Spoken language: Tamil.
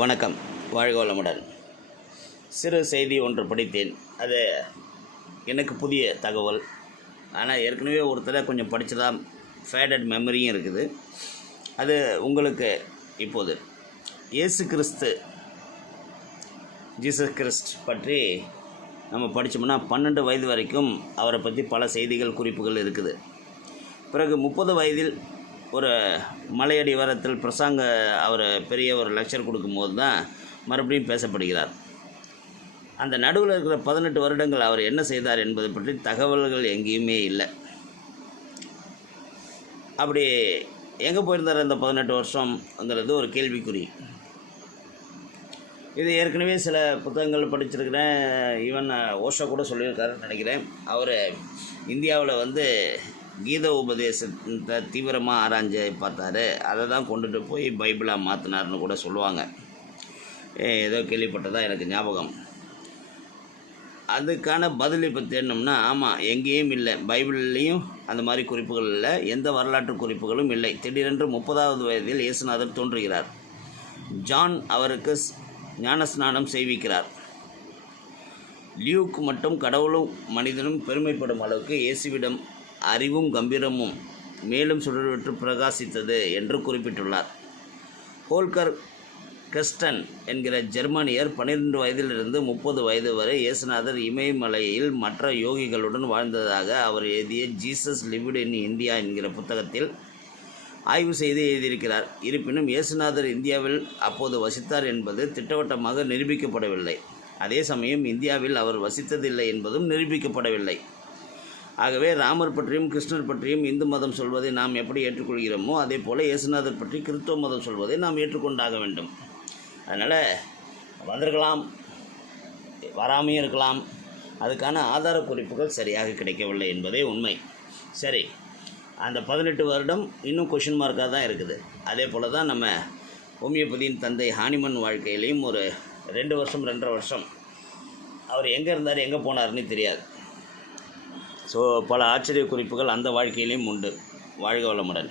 வணக்கம். வாழ்க வளமுடன். சிறு செய்தி ஒன்று படித்தேன். அது எனக்கு புதிய தகவல். ஆனால் ஏற்கனவே ஒருத்தர கொஞ்சம் படித்ததான் ஃபேடட் மெமரியும் இருக்குது. அது உங்களுக்கு இப்போது. இயேசு கிறிஸ்து ஜீசஸ் கிறிஸ்ட் பற்றி நம்ம படித்தோம்னா பன்னெண்டு வயது வரைக்கும் அவரை பற்றி பல செய்திகள் குறிப்புகள் இருக்குது. பிறகு முப்பது வயதில் ஒரு மலையடி வரத்தில் பிரசாங்க அவர் பெரிய ஒரு லெக்சர் கொடுக்கும்போது தான் மறுபடியும் பேசப்படுகிறார். அந்த நடுவில் இருக்கிற பதினெட்டு வருடங்கள் அவர் என்ன செய்தார் என்பதை பற்றி தகவல்கள் எங்கேயுமே இல்லை. அப்படி எங்கே போயிருந்தார் அந்த பதினெட்டு வருஷம்ங்கிறது ஒரு கேள்விக்குறி. இது ஏற்கனவே சில புத்தகங்கள் படிச்சிருக்கிறேன். ஈவன் ஓஷோ கூட சொல்லியிருக்காருன்னு நினைக்கிறேன். அவர் இந்தியாவில் வந்து கீத உபதேசத்தை தீவிரமாக ஆராய்ஞ்சு பார்த்தாரு. அதை தான் கொண்டுட்டு போய் பைபிளாக மாற்றினார்னு கூட சொல்லுவாங்க. ஏ, ஏதோ கேள்விப்பட்டதா எனக்கு ஞாபகம். அதுக்கான பதில் இப்போ தேடணும்னா ஆமாம் எங்கேயும் இல்லை. பைபிள்லேயும் அந்த மாதிரி குறிப்புகள் இல்லை. எந்த வரலாற்று குறிப்புகளும் இல்லை. திடீரென்று முப்பதாவது வயதில் இயேசுநாதர் தோன்றுகிறார். ஜான் அவருக்கு ஸ்- ஞானஸ்நானம் செய்விக்கிறார். லியூக் மட்டும் கடவுளும் மனிதனும் பெருமைப்படும் அளவுக்கு இயேசுவிடம் அறிவும் கம்பீரமும் மேலும் சுடர்விட்டு பிரகாசித்தது என்று குறிப்பிட்டுள்ளார். ஹோல்கர் கெஸ்டன் என்கிற ஜெர்மனியர் பன்னிரெண்டு வயதிலிருந்து முப்பது வயது வரை இயேசுநாதர் இமயமலையில் மற்ற யோகிகளுடன் வாழ்ந்ததாக அவர் எழுதிய ஜீசஸ் லிவிட் இன் இந்தியா என்கிற புத்தகத்தில் ஆய்வு செய்து எழுதியிருக்கிறார். இருப்பினும் இயேசுநாதர் இந்தியாவில் அப்போது வசித்தார் என்பது திட்டவட்டமாக நிரூபிக்கப்படவில்லை. அதே சமயம் இந்தியாவில் அவர் வசித்ததில்லை என்பதும் நிரூபிக்கப்படவில்லை. ஆகவே ராமர் பற்றியும் கிருஷ்ணர் பற்றியும் இந்து மதம் சொல்வதை நாம் எப்படி ஏற்றுக்கொள்கிறோமோ அதே போல இயேசுநாதர் பற்றி கிறிஸ்தவ மதம் சொல்வதை நாம் ஏற்றுக்கொண்டாக வேண்டும். அதனால் வந்திருக்கலாம் வராமையும் இருக்கலாம். அதுக்கான ஆதார குறிப்புகள் சரியாக கிடைக்கவில்லை என்பதே உண்மை. சரி அந்த பதினெட்டு வருடம் இன்னும் கொஷின் மார்க்காக தான் இருக்குது. அதே போல் தான் நம்ம ஹோமியோபதியின் தந்தை ஹானிமன் வாழ்க்கையிலையும் ஒரு ரெண்டு வருஷம் ரெண்டரை வருஷம். அவர் எங்கே இருந்தார் எங்கே போனார்னு தெரியாது. ஸோ பல ஆச்சரிய குறிப்புகள் அந்த வாழ்க்கையிலையும் உண்டு. வாழ்க வளமுடன்.